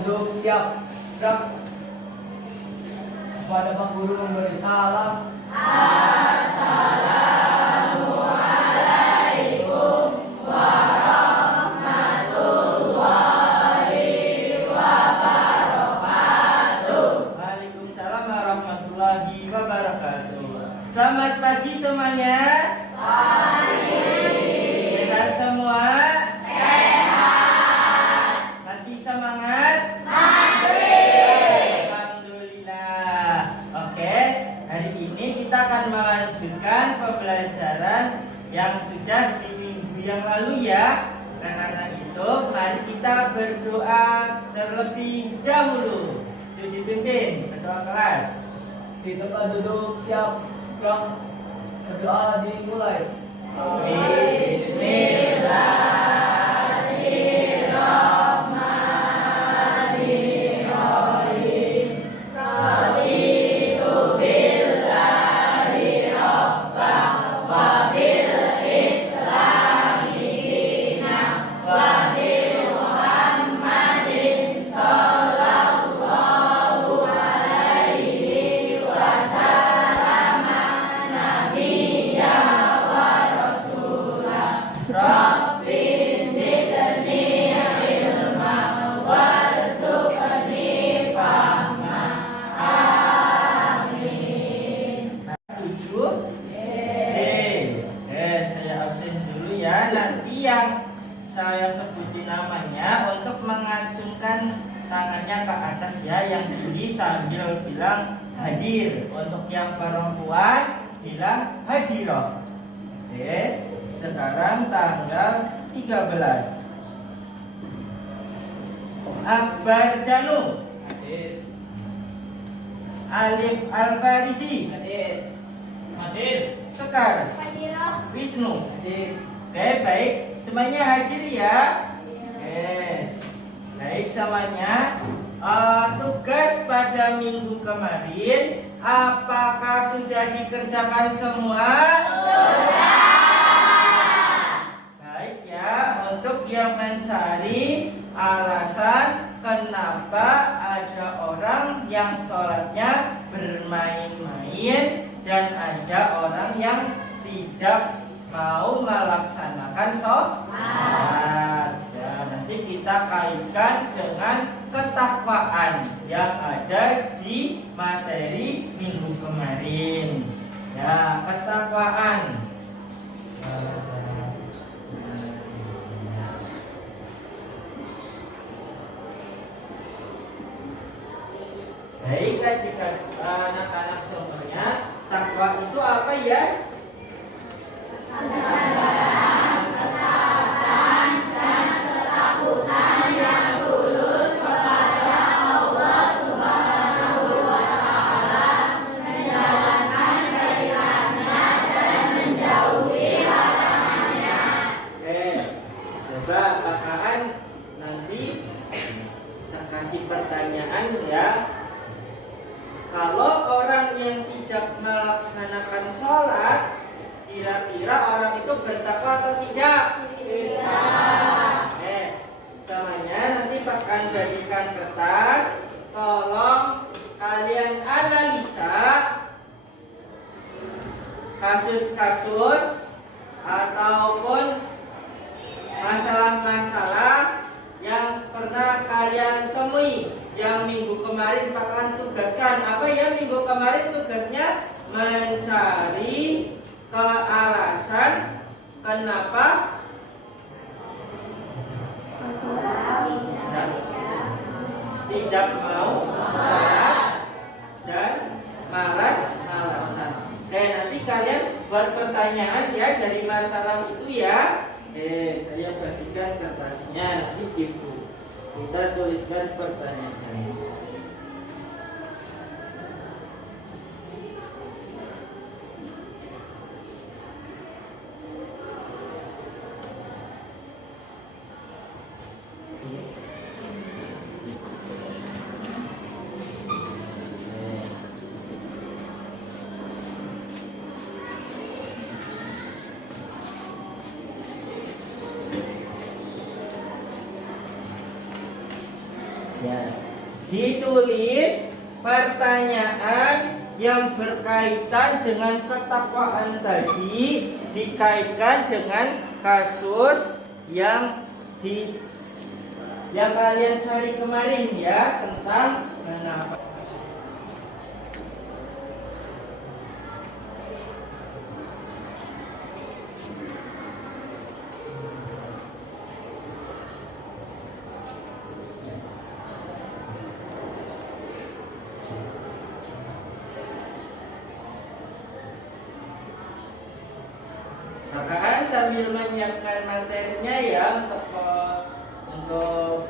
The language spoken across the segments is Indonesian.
duduk siap. Gerak. Kepada Pak Guru memberi salam. Waalaikumsalam warahmatullahi wabarakatuh. Selamat pagi semuanya. Sehat semua? Sehat. Masih semangat? Masih. Alhamdulillah. Oke, hari ini kita akan melanjutkan pembelajaran yang sudah di minggu yang lalu ya. Nah, karena itu mari kita berdoa terlebih dahulu. Yuk dipimpin berdoa kelas. Di tempat duduk siap. Gerak. Berdoa dimulai. Saya absen dulu ya. Nanti yang saya sebutin namanya untuk mengacungkan tangannya ke atas ya, yang kiri sambil bilang hadir. Untuk yang perempuan bilang hadiroh. Oke, sekarang tanggal 13. Akbar Janu Hadir. Alif Al-Farisi Hadir. Sekar Wisnu. Hadir. Oke, baik. Semuanya hadir ya. Oke, baik semuanya. Tugas pada minggu kemarin apakah sudah dikerjakan semua? Baik ya, untuk yang mencari alasan kenapa ada orang yang sholatnya bermain-main dan ada orang yang tidak mau melaksanakan sholat. Ya, nanti kita kaitkan dengan ketakwaan yang ada di materi minggu kemarin. Ya, ketakwaan. Baik, jika anak-anak semuanya, takwa itu apa ya? Coba kakak nanti kita kasih pertanyaan ya. Kalau orang yang tidak melaksanakan sholat, kira-kira orang itu bertakwa atau tidak? Tidak. Semuanya nanti akan jadikan kertas. Tolong kalian analisa kasus-kasus ataupun masalah-masalah yang pernah kalian temui. Yang minggu kemarin Pak akan tugaskan apa ya? Minggu kemarin tugasnya mencari alasan kenapa tidak mau sholat dan malas-malasan. Nanti kalian buat pertanyaan ya dari masalah itu ya. Saya bagikan kertasnya nanti ibu. Kita tuliskan pertanyaannya. Ya. Ditulis pertanyaan yang berkaitan dengan ketakwaan tadi dikaitkan dengan kasus yang kalian cari kemarin ya, tentang kenapa. Maka sambil menyiapkan materinya ya untuk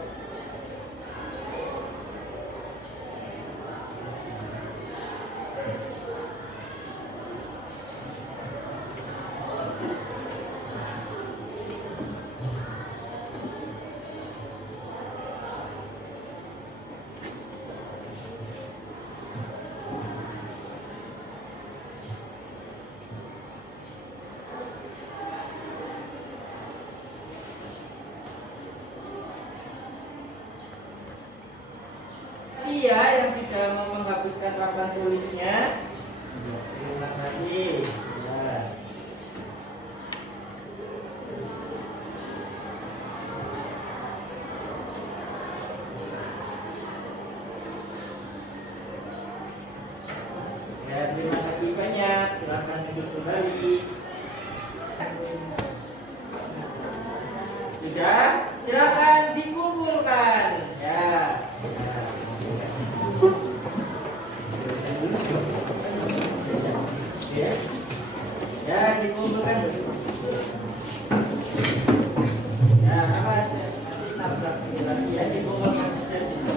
ya yang sudah mau menghapuskan papan tulisnya. Terima kasih. Ya. Ya, terima kasih banyak. Silakan duduk kembali. Sudah? Silakan dikumpulkan. Ya. Ya, dikumpulkan. Ya, awas. Nanti tabrak lagi ya, dikumpulkan saja situ.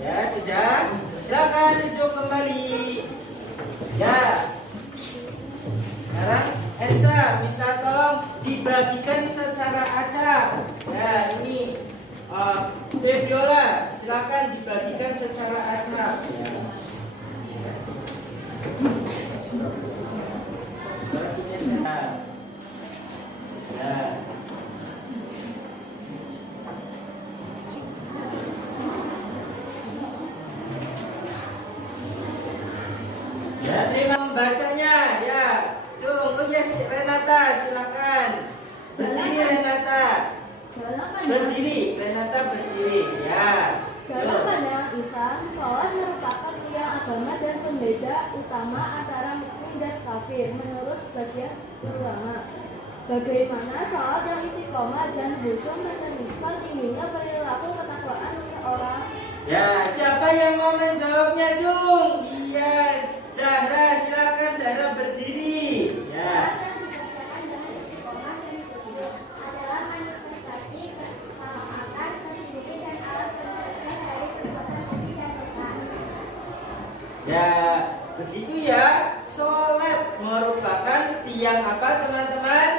Ya, sudah. Silakan duduk kembali. Ya. Sekarang Elsa minta tolong dibagikan secara acak. Ya, ini Viola, silakan dibagikan secara acak. Ya. Ya. Ya, terima membacanya. Ya. Oh ya, Renata, silakan. Berdiri Renata. Berdiri, Renata berdiri. Ya. Dalam pandangan Islam, sholat merupakan tiang agama dan pembeda utama antara mukmin dan kafir menurut sebagian ulama. Bagaimana sholat yang istiqomah dan khusyuk mencerminkan tingginya perilaku ketakwaan seseorang? Ya, siapa yang mau menjawabnya, Cung? Iya, Zahra, silakan Zahra berdiri. Ya. Ya, begitu ya. Sholat merupakan tiang apa, teman-teman?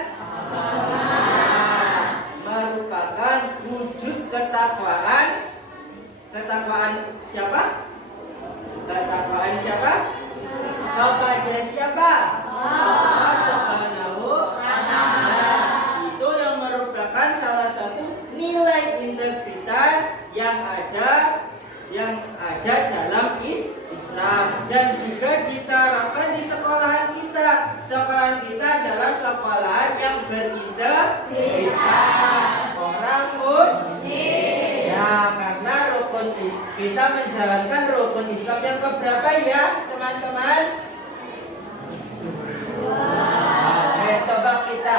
Merupakan wujud ketakwaan. Ketakwaan siapa? Ketakwaan siapa? Kepada siapa? Allah Subhanahu wa Ta'ala. Itu yang merupakan salah satu nilai integritas yang ada dalam Islam dan juga diterapkan di sekolahan kita. Sekolahan kita adalah sekolahan yang berintegritas. Orang Muslim. Ya, karena kita menjalankan rukun Islam yang keberapa ya, teman-teman? Oke, coba kita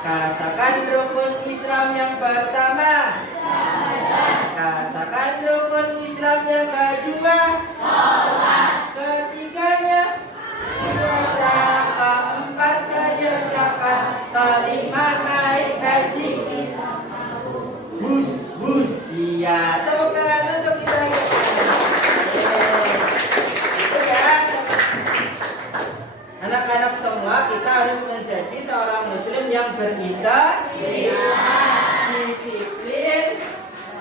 katakan rukun Islam yang pertama. Katakan rukun Islam yang kedua. Ketiganya puasa. Keempatnya zakat. Kelima naik haji. Bus. Iya, tepuk tangan untuk kita. Itu ya. Anak-anak semua, kita harus menjadi seorang muslim yang berintegritas, disiplin,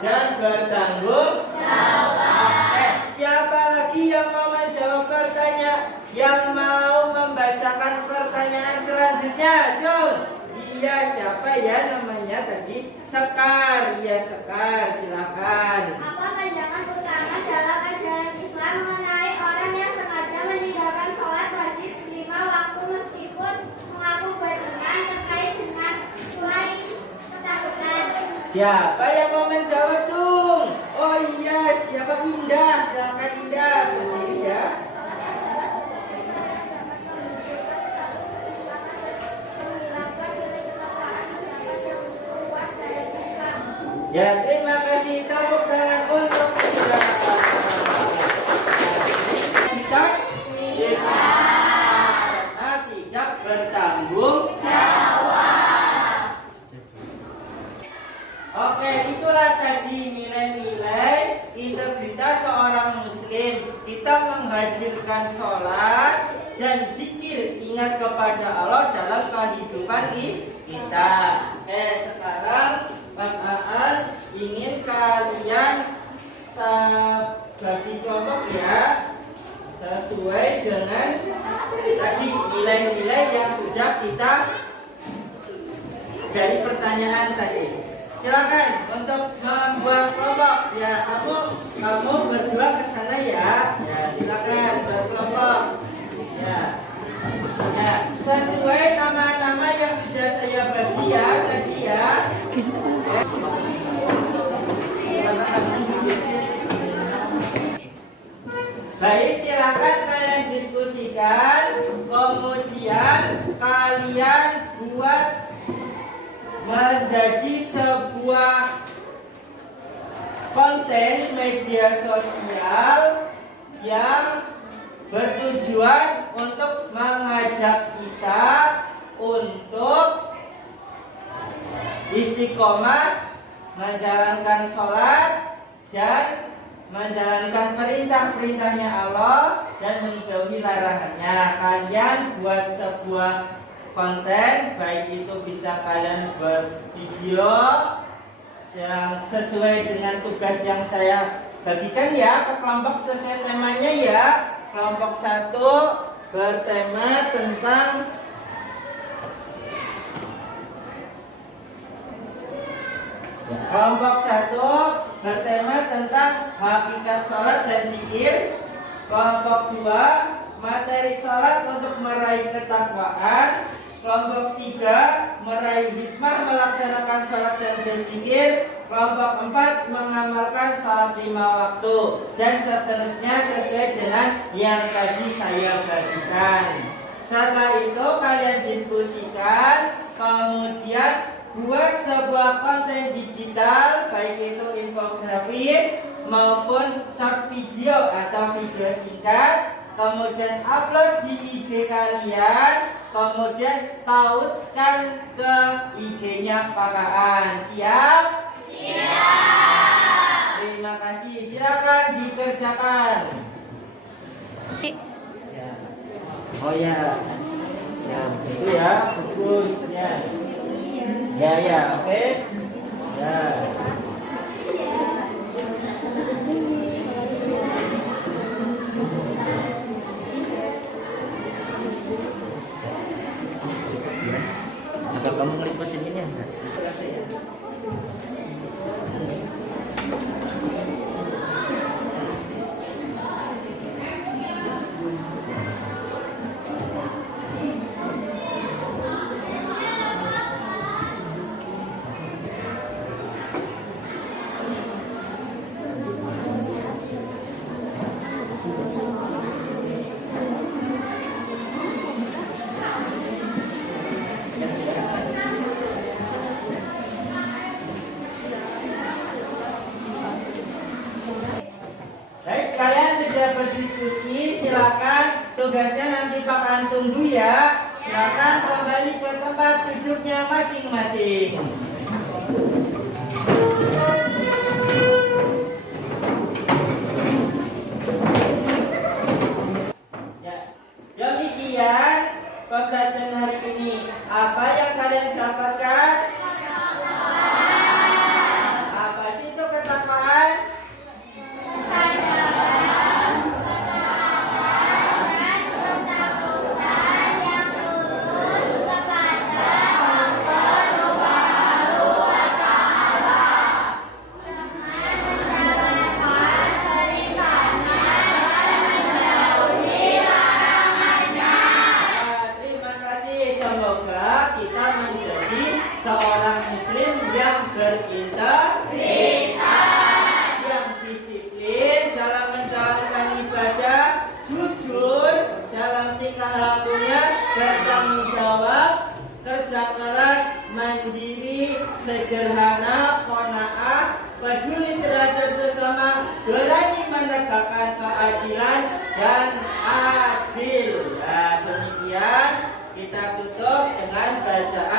dan bertanggung jawab. siapa lagi yang mau menjawab pertanyaan? Yang mau membacakan pertanyaan selanjutnya? Jom. Iya, siapa ya namanya tadi? Sekar. Iya, Sekar. Silakan. Apa pandangan utama dalam ajaran Islam mengenai orang yang sengaja meninggalkan sholat wajib 5 waktu meskipun mengaku beriman terkait dengan mulai ketakutan? Siapa yang mau menjawab, Cung? Oh iya, siapa? Indah. Silakan Indah. Berdiri ya. Ya, terima kasih. Tepuk tangan untuk Indah. Tidak bertanggung jawab. Oke, itulah tadi nilai-nilai integritas seorang muslim. Kita menghadirkan sholat dan zikir, ingat kepada Allah dalam kehidupan kita. Sekarang Pak ingin kalian bagi kelompok ya, sesuai dengan tadi nilai-nilai yang sudah kita dari pertanyaan tadi. Silakan untuk membuat kelompok ya. Kamu berdua ke sana ya. Ya, silakan berkelompok. Ya. Ya, sesuai nama-nama yang sudah saya bagi ya tadi ya. Baik, silakan kalian diskusikan, kemudian kalian buat menjadi sebuah konten media sosial yang bertujuan untuk mengajak kita untuk istiqomah menjalankan sholat dan menjalankan perintah-perintahnya Allah dan menjauhi larangannya. Kalian buat sebuah konten, baik itu bisa kalian buat video yang sesuai dengan tugas yang saya bagikan ya ke kelompok sesuai temanya ya. Kelompok 1 bertema tentang kelompok 1 bertema tentang hakikat sholat dan zikir. Kelompok 2 materi sholat untuk meraih ketakwaan. Kelompok 3 meraih hikmah melaksanakan sholat dan berzikir. Kelompok 4 mengamalkan sholat 5 waktu. Dan seterusnya sesuai dengan yang tadi saya bagikan. Setelah itu kalian diskusikan, kemudian buat sebuah konten digital, baik itu infografis maupun short video atau video singkat, kemudian upload di IG kalian, kemudian tautkan ke IG-nya Pakaan. Siap? Siap. Terima kasih. Silakan dikerjakan. Ya. Oh ya. Ya, itu ya, bagus ya. Ya, oke. Ya. Agak kamu ngelipatin ini enggak? Berdiskusi, silakan tugasnya nanti Pak An tunggu ya. Silakan kembali ke tempat duduknya masing-masing. Ya, demikian pembelajaran hari ini. Apa yang kalian dapatkan? Apa sih itu ketakwaan? berani menegakkan keadilan dan adil. Nah, demikian kita tutup dengan bacaan